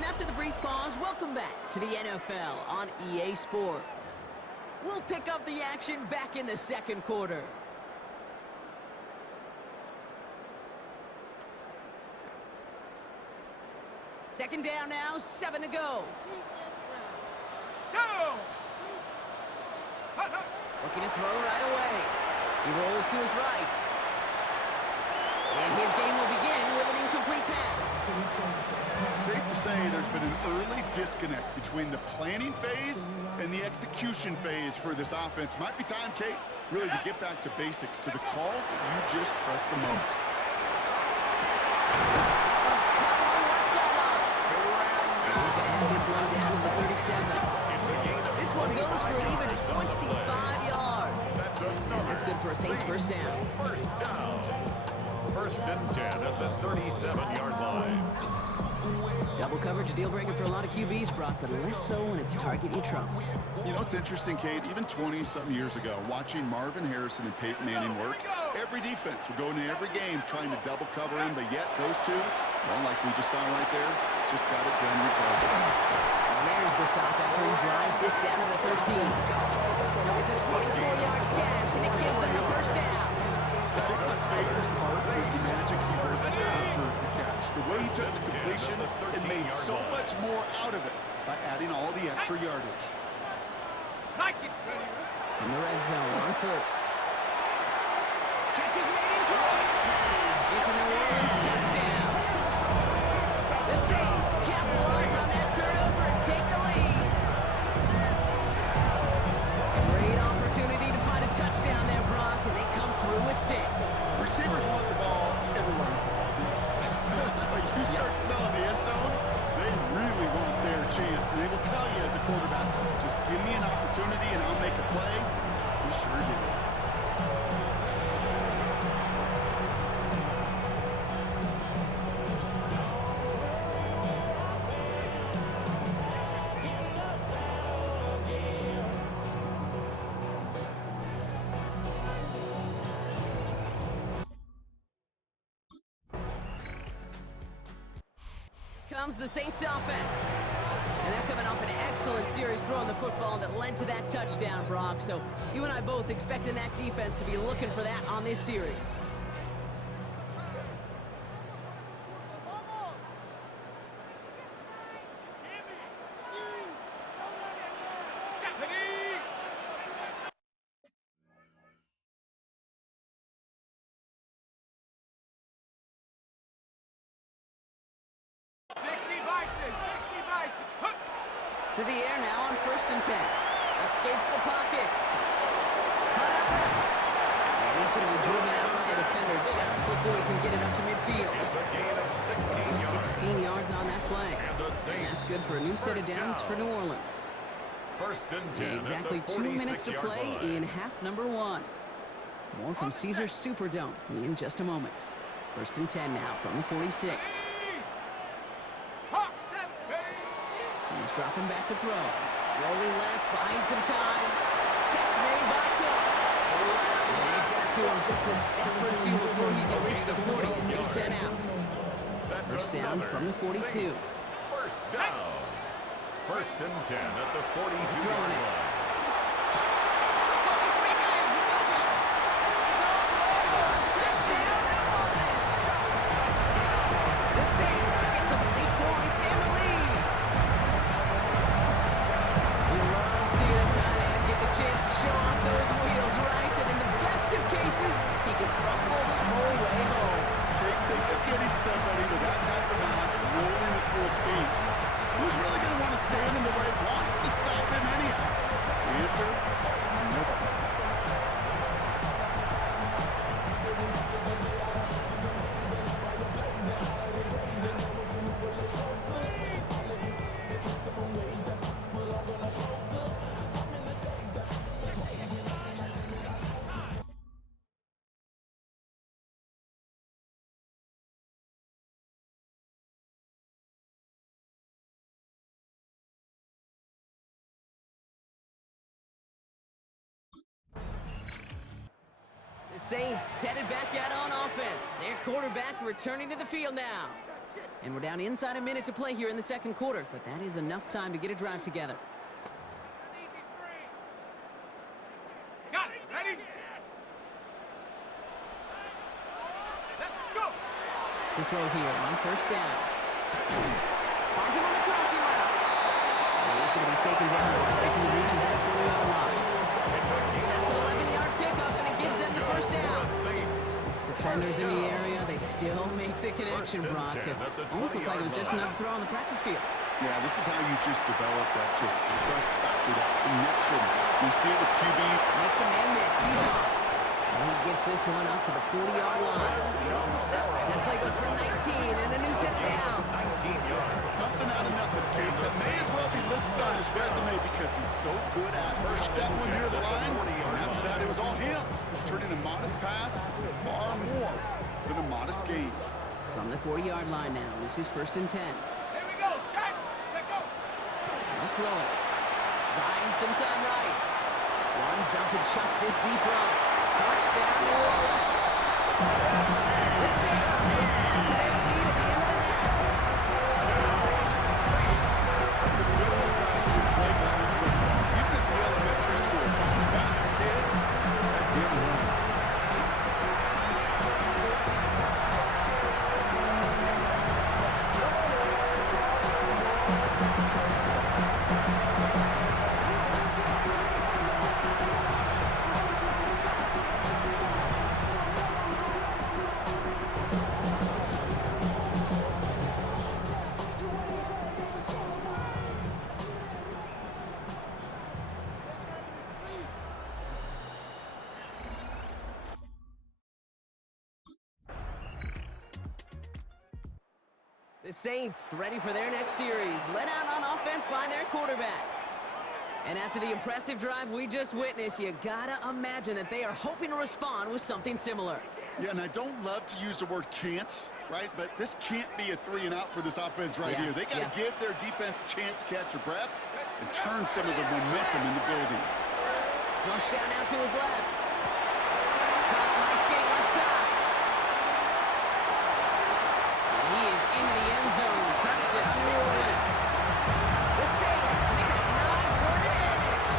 And after the brief pause, welcome back to the NFL on EA Sports. We'll pick up the action back in the second quarter. Second down now, 7 to go. Looking to throw right away. He rolls to his right. And his game will begin with an incomplete pass. Safe to say there's been an early disconnect between the planning phase and the execution phase for this offense. Might be time, Kate, really to get back to basics, to the calls that you just trust the most. He's going to have this one down to the 37. This one goes for an even 25 yards. And that's good for a Saints first down. First and 10 at the 37-yard line. Double coverage, a deal breaker for a lot of QBs, Brock, but less so when it's a target you trust. You know, it's interesting, Kate, even 20-something years ago, watching Marvin Harrison and Peyton Manning work, every defense would go into every game trying to double cover him, but yet those two, well, like we just saw right there, just got it done regardless. And there's the stop after he drives this down to the 13. It's a 24-yard gash, and it gives them the first down. I think my favorite part is the magic he worked after the catch. The way he took the completion and made so much more out of it by adding all the extra yardage. In the red zone on first. Catch is made in close. It's a New Orleans touchdown. The Saints capitalize on that turnover and take the lead. Great opportunity to find a touchdown there, Brock, and they come through with 6. Receivers want the ball everywhere in football field. But you start smelling the end zone, they really want their chance. And they will tell you as a quarterback, just give me an opportunity and I'll make a play. We sure did. Comes the Saints offense. And they're coming off an excellent series throwing the football that led to that touchdown, Brock. So you and I both expecting that defense to be looking for that on this series. To the air now on first and 10. Escapes the pocket. Cut up left. And he's going to be driven out by a defender just before he can get it up to midfield. It's a gain of 16 yards on that play. And that's good for a new set of downs for New Orleans. First and 10 Exactly 2 minutes to play in half number 1. More from Caesars Superdome in just a moment. First and 10 now from the 46. He's dropping back to throw. Rolling left, buying some time. Catch made by Cooks. And they've got to him just a step or two before he can reach the 40 as he's sent out. First down from the 42. First down. First and 10 at the 42. Throwing it. The Saints get some late points and the lead. Chance to show off those wheels, right? And in the best of cases, he can rumble the whole way home. Can't think of getting somebody with that type of mass rolling at full speed. Who's really going to want to stand in the way, wants to stop him anyhow? The answer, nobody. The Saints headed back out on offense. Their quarterback returning to the field now. And we're down inside a minute to play here in the second quarter, but that is enough time to get a drive together. Got it. Ready? Let's go. To throw here on first down. Finds him on the crossing route. And he's going to be taken down right as he reaches that 20-yard line. That's an 11-yard pickup, and it gives them the first down. Defenders in the area, they still make the connection, Brock. It almost looked like it was just another throw on the practice field. Yeah, this is how you just develop that just trust factor, that connection. You see it with QB. Makes a man miss. He's off. And he gets this one up to the 40-yard line. That play goes for 19 and a new set of downs. Something out of nothing, kid. That may as well be listed on his resume because he's so good at it. First that one near the line, and after that it was all him. Turning a modest pass to far more than a modest gain. From the 40-yard line now, this is 1st and 10. Here we go. Shot. Check go. I'll throw it. Buying some time right. Lines up and chucks this deep right. Touchdown, New Orleans. The Saints get that to their lead at the end of the half. That's some good old-fashioned playground football. Even at the elementary school, the fastest kid had been run. The Saints ready for their next series, led out on offense by their quarterback. And after the impressive drive we just witnessed, you gotta imagine that they are hoping to respond with something similar. Yeah, and I don't love to use the word can't, right? But this can't be a 3-and-out for this offense right here. They got to give their defense a chance to catch their breath and turn some of the momentum in the building. Flush down now to his left. Caught, nice game left side. And he is into the end zone. Touchdown, New Orleans. The Saints make it a 9-point advantage.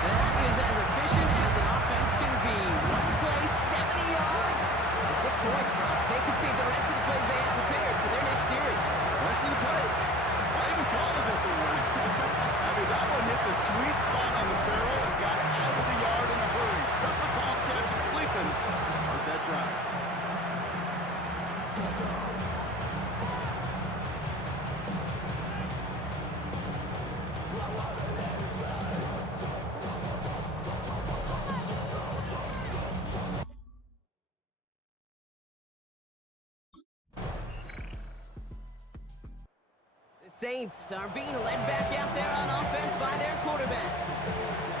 That is as efficient as an offense can be. One play, 70 yards, and 6 points, Brock. They can save the rest of the plays they have prepared for their next series. Rest of the plays. I even call it a different one. I mean, that one hit the sweet spot on the barrel and got out of the yard in a hurry. Perfect ball catch and sleeping to start that drive. The Saints are being led back out there on offense by their quarterback.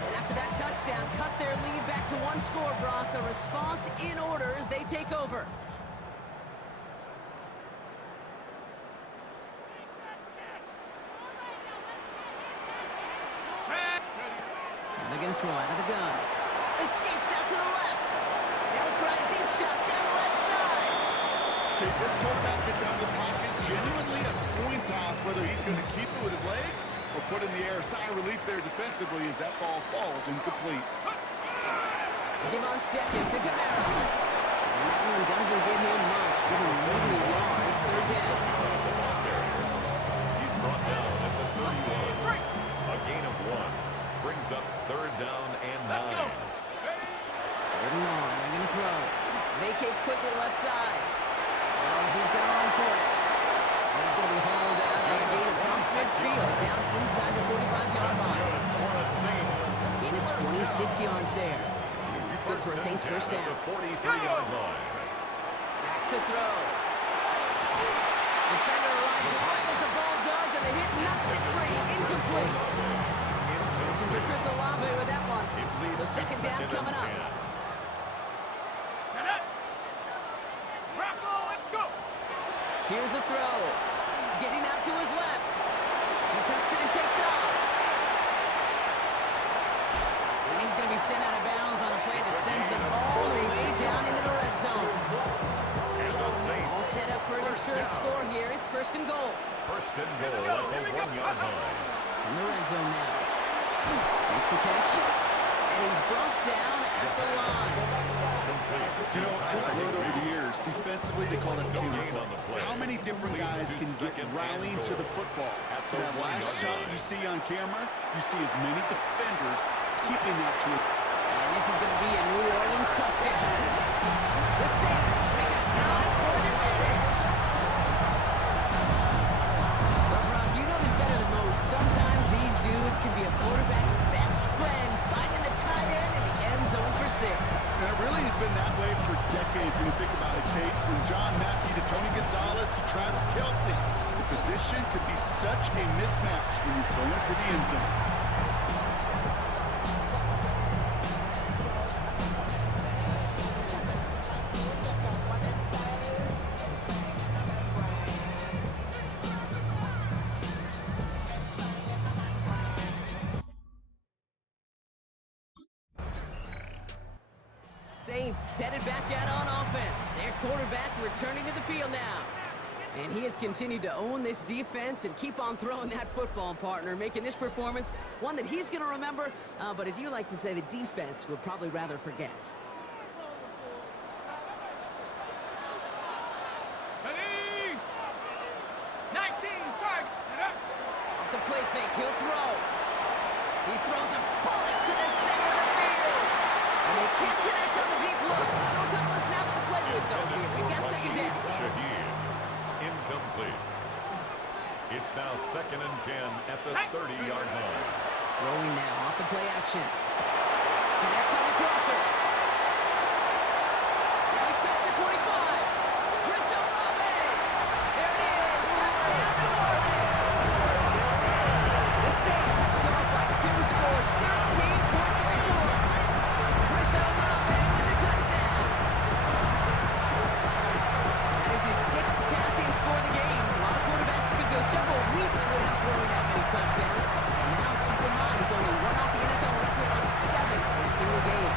And after that touchdown, cut their lead back to 1 score, Brock. A response in order as they take over. And they're going to throw out of the gun. Escapes out to the left. Now we'll try a deep shot down the left side. Okay, this quarterback gets out of the pocket, genuinely a coin toss, whether he's going to keep it with his legs or put in the air. Sigh of relief there defensively as that ball falls incomplete. Give on second to Camaro. And that one doesn't get him much. Give him maybe a yard. It's 3rd down. He's brought down at the 31. A gain of 1. Brings up 3rd down and 9. Third and long. They're going to throw. Vacates quickly left side. Oh, he's going to run for it. And he's going to be hauled out on a gain across midfield, down inside the 45-yard line. Gain of 26 yards there. And that's good for a Saints first down. 43-yard line. Back to throw. Defender arrives right as the ball does, and the hit knocks it free. Incomplete. Searching for Chris Olave with that one. So second down coming up. Set up. Rocco and go. Here's a throw. Getting out to his left. He tucks it and takes off. And he's going to be sent out of bounds on a play that sends them all the way down into the red zone. And the Saints set up for an insurance score here. It's first and goal. First and goal at the 1-yard line. In the red zone now. Makes the catch. And he's brought down at the line. You know, I've learned over the years, defensively, they call that the key play. How many different guys can get rallying to the football? So that last shot you see on camera, you see as many defenders keeping that to it. And this is going to be a New Orleans touchdown. The Saints take a 9-point advantage. Well, Brock, you know this better than most. Sometimes these dudes can be a quarterback's best friend, finding the tight end in the end zone for 6. And it really has been that way for decades when you think about it, Kate. From John Mackey to Tony Gonzalez to Travis Kelce. The position could be such a mismatch when you're going for the end zone. Saints headed back out on offense. Their quarterback returning to the field now. And he has continued to own this defense and keep on throwing that football, partner, making this performance one that he's going to remember, but as you like to say, the defense would probably rather forget. Ready? 19, target. Off the play fake, he'll throw. He throws a bullet to the center of the field. And they can't connect on the deep look. Still a couple of snaps to play with, though, here. We've got second down. Incomplete. It's now 2nd and 10 at the 30-yard line. Throwing now off the play action. Connects on the crosser. Now he's past the 25. Chris Olave. There it is. Touchdown, New Orleans. The Saints go up by 2 scores, 13 points in the fourth. Chris Olave with the touchdown. That is his 6th passing score of the game. A lot of quarterbacks could go several weeks without throwing that many touchdowns. And now, keep in mind, he's only one off the NFL record of 7 in a single game.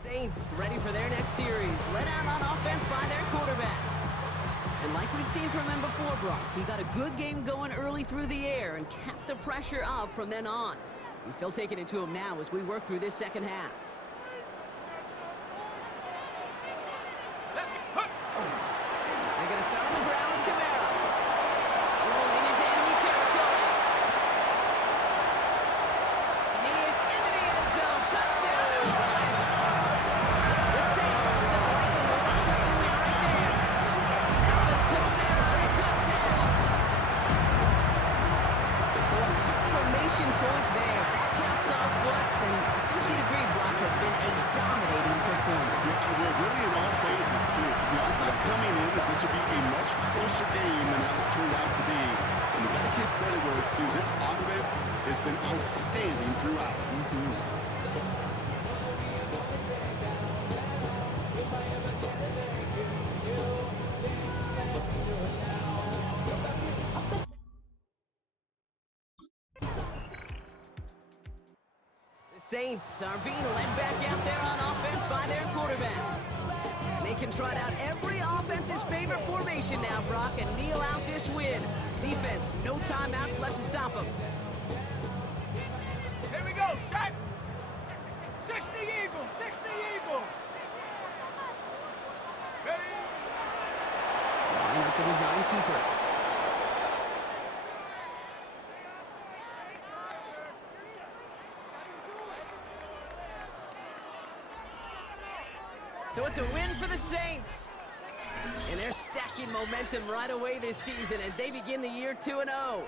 Saints ready for their next series. Let out on offense by their quarterback. And like we've seen from him before, Brock, he got a good game going early through the air and kept the pressure up from then on. He's still taking it to him now as we work through this second half. Let's get They're going to start on the ground with Camara. Rolling into enemy territory. And he is into the end zone. Touchdown, New Orleans. The Saints so likely to lock up the win right there. Alvin Kamara, a touchdown. So an exclamation point there. That caps off what, and I think you'd agree, Brock, has been a dominating performance. Yeah, we're really in all phases, too. You know, I thought coming in that this would be a much closer game than how it's turned out to be. And you got to give credit where it's due. This offense has been outstanding throughout. The Saints are being led back out there on offense by their quarterback. They can trot out every offense's favorite formation now, Brock, and kneel out this win. Defense, no timeouts left to stop them. Here we go, Shaq. 60 Eagle, 60 Eagle. Ready? Line up the design keeper. So it's a win for the Saints. And they're stacking momentum right away this season as they begin the year 2-0.